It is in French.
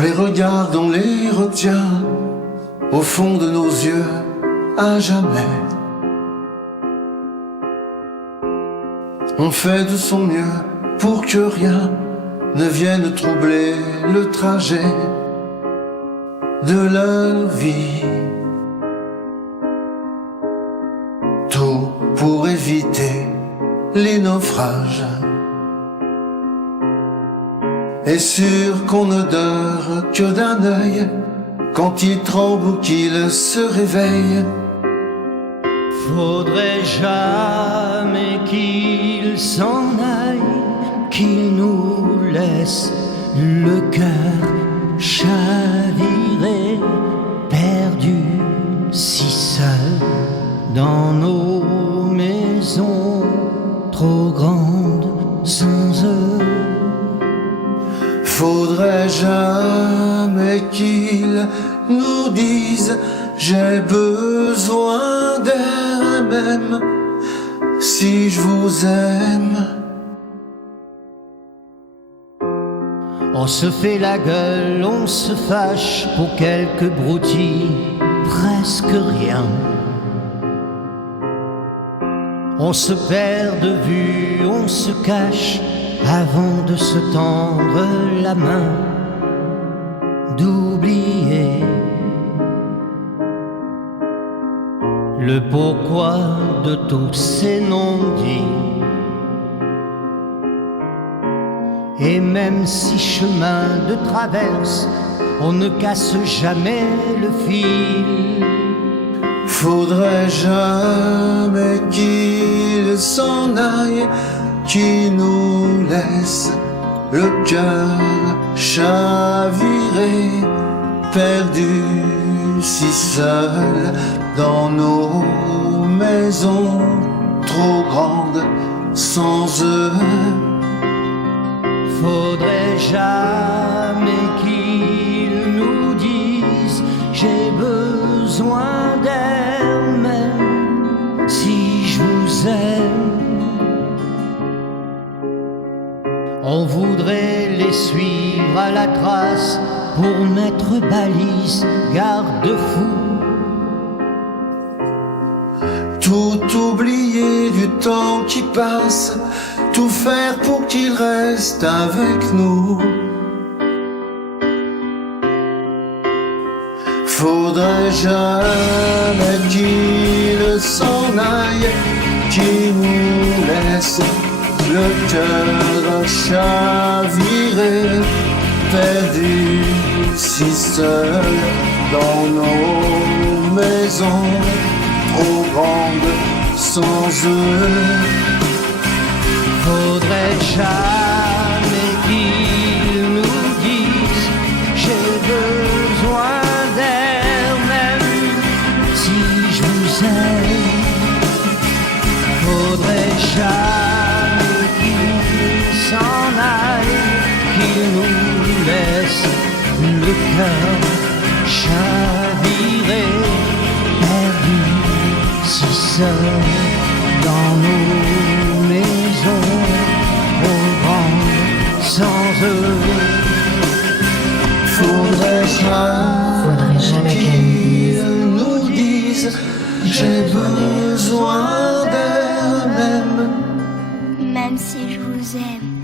pour les regards qu'on les retient au fond de nos yeux à jamais. On fait de son mieux pour que rien ne vienne troubler le trajet de leur vie. Tout pour éviter les naufrages. Et sûr qu'on ne dort que d'un œil quand il tremble ou qu'il se réveille. Faudrait jamais qu'il s'en aille, qu'il nous laisse le cœur chaviré, perdu si seul dans nos maisons trop grandes sans eux. Faudrait jamais qu'il nous dise j'ai besoin d'air, même si je vous aime. On se fait la gueule, on se fâche pour quelques broutilles, presque rien. On se perd de vue, on se cache avant de se tendre la main, d'oublier le pourquoi de tous ces non-dits. Et même si chemin de traverse, on ne casse jamais le fil. Faudrait jamais qu'il s'en aille, qu'il nous laisse le cœur chaviré, perdu si seul dans nos maisons trop grandes sans eux. Faudrait jamais qu'il nous dise j'ai besoin d'air, même si je vous aime. On voudrait les suivre à la trace pour mettre balise, garde-fou. Tout oublier du temps qui passe, tout faire pour qu'il reste avec nous. Faudrait jamais qu'il s'en aille, qu'il nous laisse le cœur chaviré, perdu si seul dans nos maisons trop grandes sans eux. Faudrait jamais qu'il nous dise j'ai besoin d'air, même si je vous aime. Faudrait jamais qu'il s'en aille, qu'il nous laisse le cœur chaviré, perdu si seul dans nos maisons trop grandes sans eux. Faudrait jamais qu'ils nous disent j'ai besoin d'air, même si je vous aime.